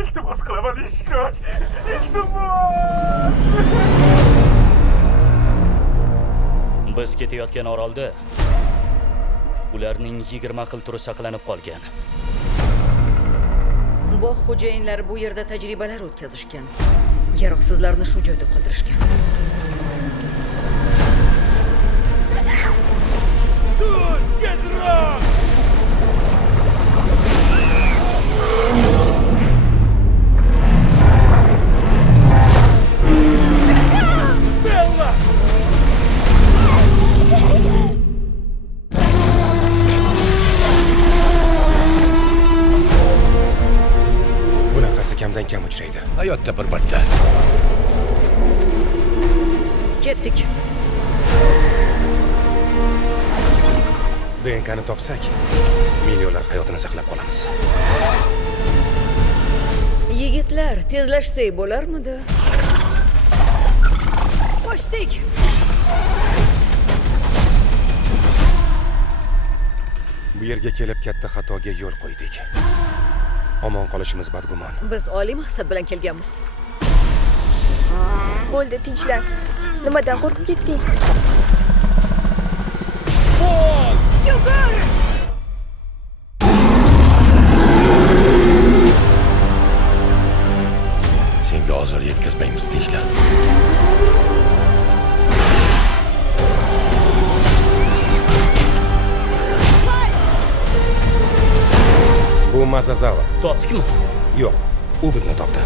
İltimos qilaman, eshikni och. İltimos! Biz ketayotgan orolda ularning 20 xil turi saqlanib qolgan. Bog' xo'jayinlari bu yerda tajribalar o'tkazishgan. Yaroqsizlarni shu joyda qoldirishgan. Sus, tezroq! Bella! Bunaqasi kamdan kam uchraydi. Hayotda bir marta. Ketdik. DNKni topsak, millionlar hayotini saqlab qolamiz. Yigitlar, tezlashsak bo'larmidi? Qochdik. Bu yerga kelib katta xatoga yo'l qo'ydik. Omon qolishimiz badgumon. Biz oliy maqsad bilan kelganmiz. Bo'ldi, tinchlan. Nimadan qo'rqib ketding? Yugur! Senga ozor yetkazmaymiz, tinchlan. Bu Mazazawa. Topdikmi? Yo'q, u bizni topdi.